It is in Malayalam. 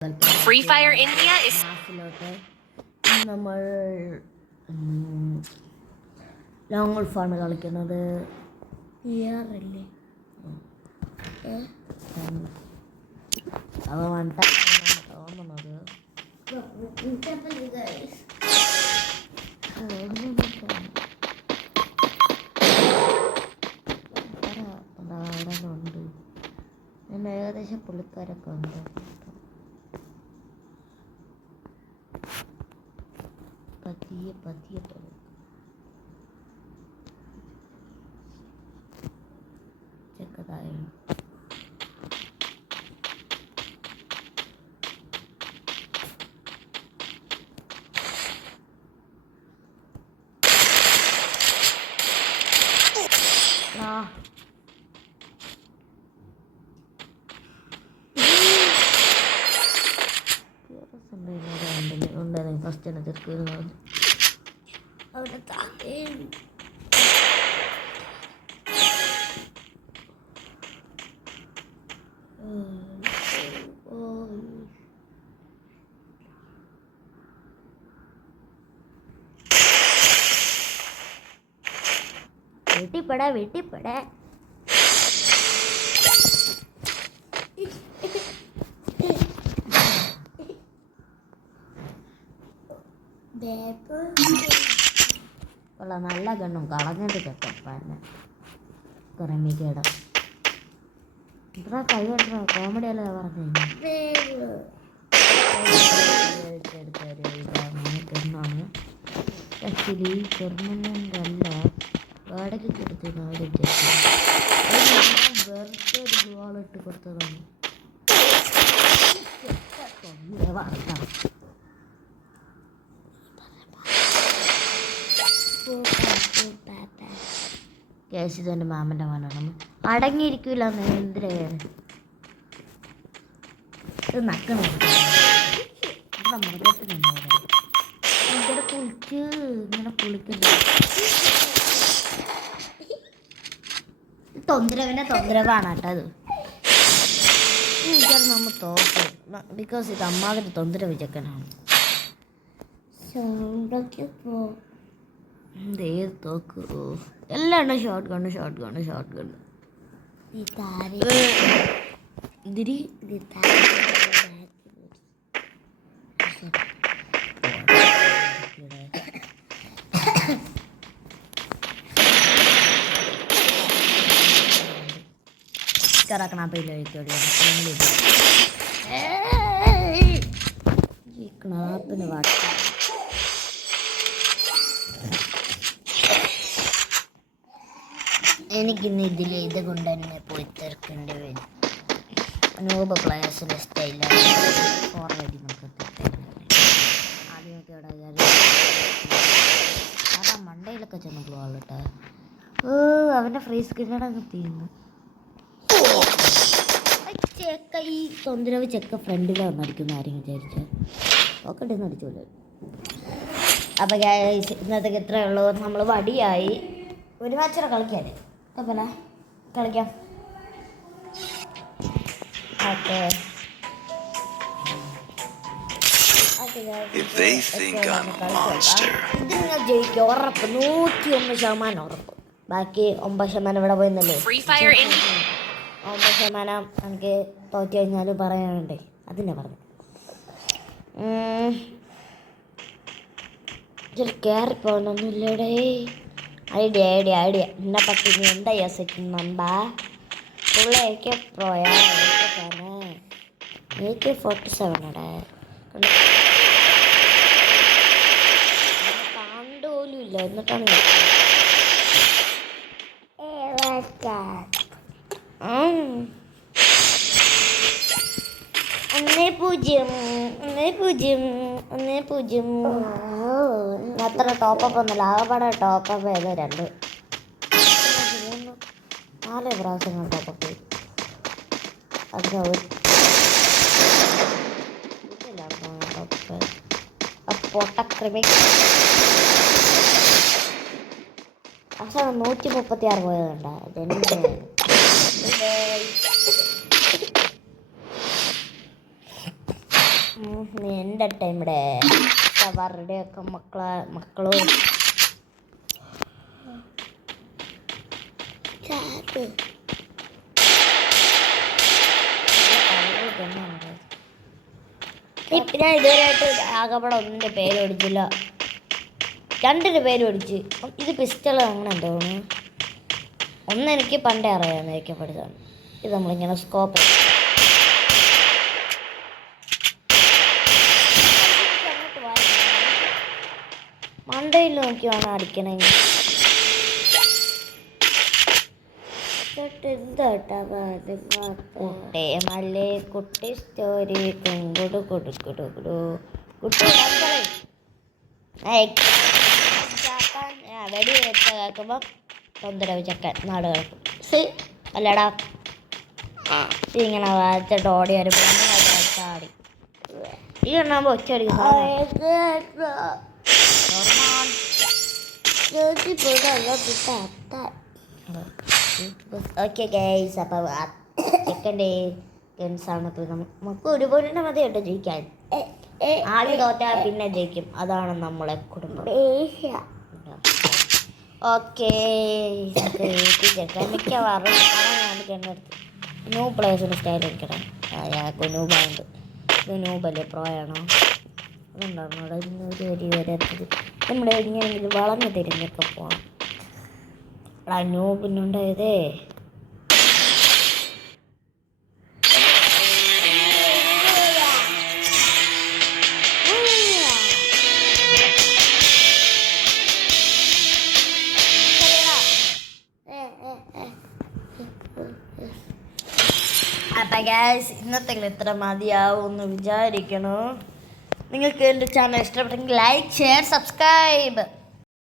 Free Fire India is നമ്മൾ ലോങ് ഗോൾഫാണ് കളിക്കുന്നത്. അത് തോന്നുന്നത് ഉണ്ട്. പിന്നെ ഏകദേശം പുള്ളിക്കാരൊക്കെ ഉണ്ട്. പതിയെ ചെക്കതായാലും ഫസ്റ്റ് തന്നെ ചെറുക്കുന്നത് അവിടെ വെട്ടിപ്പട നല്ല ഗണ്ണും കളഞ്ഞിട്ട് ചെക്കപ്പാന്നെ കുറമിക്കേട ഇത്ര കൈ കണ്ടോ കോമഡി അല്ലേ പറഞ്ഞു ഗണ്ണാണ്. ആക്ച്വലി ചെറുമണ്ണല്ല വാടകയ്ക്ക് എടുത്ത് വെറുതെ ഒരു ഗോളിട്ട് കൊടുത്തതാണ്. കേസ് തന്നെ മാമൻ്റെ മോനാണ്. അടങ്ങിയിരിക്കൂല എന്തിനാ ഇത് നക്കണം മൃഗത്തിനുണ്ടായിരുന്നു. ഇങ്ങനെ കുളിച്ച് ഇങ്ങനെ കുളിക്കുന്നു. തൊന്തരവാണ് കേട്ടോ അത്. എനിക്കത് നമ്മൾ തോക്കും ബിക്കോസ് ഇത് അമ്മാതിരി തൊന്തരവ് ചെക്കനാണ്. ഏത് തോക്ക് എല്ലാം ഷോർട്ട് ഗണ്ണ് ഇതിരി ക്ലാപ്പിന് വാട്ട എനിക്കിന്ന് ഇത് കൊണ്ട് തന്നെ പോയി തീർക്കേണ്ടി വരും. നൂബ് പ്ലേയേഴ്സിൻ്റെ സ്റ്റൈലാണ് ഓൾറെഡി നമുക്ക് ആദ്യമൊക്കെ കാരണം മണ്ടയിലൊക്കെ ചെന്ന് പോകാട്ടോ. അവൻ്റെ ഫ്രീ സ്കിന്നടങ്ങ് തീർന്നു. ചെക്ക ഈ തൊന്തരവ് ചെക്ക ഫ്രണ്ടിൽ വന്നടിക്കുന്ന ആരും വിചാരിച്ചാൽ പോക്കട്ടെന്ന് അടിച്ചോളൂ. അപ്പം ഇന്നത്തേക്ക് ഇത്രയേ ഉള്ളൂ. നമ്മൾ വടിയായി ഒരു മാച്ചറ കളിക്കാനേ കുഴപ്പമില്ല കളിക്കാം. ഓക്കെ ഇതിന് ജയിക്കും ഉറപ്പ്. 101% ഉറപ്പ്. ബാക്കി 9% ഇവിടെ പോയെന്നല്ലേ. 9% എനിക്ക് തോറ്റു കഴിഞ്ഞാലും പറയാനുണ്ടേ. അതിനെ പറഞ്ഞു ഇതിൽ കയറിപ്പോകണമെന്നില്ലടേ. ഐഡിയ എന്നെ പറ്റി നീ എന്താ യോസിക്കുന്നുണ്ടാ? പുള്ളേക്ക് പോയാ AK-47 കാണ്ട് പോലും ഇല്ല. എന്നിട്ടാണ് 1-0 അത്ര ടോപ്പപ്പ് ഒന്നുമില്ല. ആകെപ്പാടെ ടോപ്പപ്പ് ഏതോ 4 പ്രാവശ്യങ്ങൾ ടോപ്പപ്പ് ചെയ്തു. പൊട്ടക്രിമി 136 പോയതുണ്ടോ? എൻ്റെ ടൈമിടെ അവരുടെ ഒക്കെ മക്കളും ഞാൻ ഇതുവരെയായിട്ട് ആകപ്പെടെ ഒന്നിൻ്റെ പേര് പഠിച്ചില്ല, രണ്ടിൻ്റെ പേര് പഠിച്ച്. ഇത് പിസ്റ്റൾ അങ്ങനെ തോന്നുന്നു. ഒന്നെനിക്ക് പണ്ടേ അറിയാമെന്നൊക്കെ പഠിച്ചതാണ്. ഇത് നമ്മളിങ്ങനെ സ്കോപ്പ് മണ്ടയിൽ നോക്കി വേണം അടിക്കണമെങ്കിൽ. കുട്ടേ മല്ലേ കുട്ടി സ്റ്റോറി കുങ്കുടു കൊടുക്കുടു കുട്ടി വെടി വെച്ച കേൾക്കുമ്പോൾ തൊന്തരവ് ചക്കൻ നാട് കിടക്കും. അല്ലടാ ഇങ്ങനെ വാച്ചിട്ട് ഓടി വരുമ്പോൾ ആടി ഈ എണ്ണാകുമ്പോൾ ഒച്ച അടിക്കും. ഓക്കെ ഗൈസ്, അപ്പോൾ ചെക്കൻ്റെ ഗൺസാണ്. ഇപ്പോൾ നമുക്ക് ഒരു പോയിന്റ് മതി കേട്ടോ ജയിക്കാൻ. ആദ്യം തോറ്റാൽ പിന്നെ ജയിക്കും. അതാണ് നമ്മളെ കുടുംബം. ഓക്കെ ചെക്കൻ മിക്കവാറും അതാണ് കണ്ടെടുത്ത് ന്യൂ പ്ലേസിന് സ്റ്റൈൽ എടുക്കണം. അയാൾക്ക് നൂബാണ്ട്. ഇത് നൂബല്ലേ പ്രോയാണോ അതുകൊണ്ടാണ് അവിടെ ഇന്നൊരു വരി വരാത്തത്. നമ്മുടെ എങ്ങനെയെങ്കിലും വളർന്നു തിരിഞ്ഞൊക്കെ പോകണം. നൂബിനുണ്ടായതേ അപ്പം ഗൈസ് ഇന്നത്തെ ഇത്ര മതിയാവുമെന്ന് വിചാരിക്കണു. നിങ്ങൾക്ക് എൻ്റെ ചാനൽ ഇഷ്ടപ്പെട്ടെങ്കിൽ ലൈക്ക്, ഷെയർ, സബ്സ്ക്രൈബ്.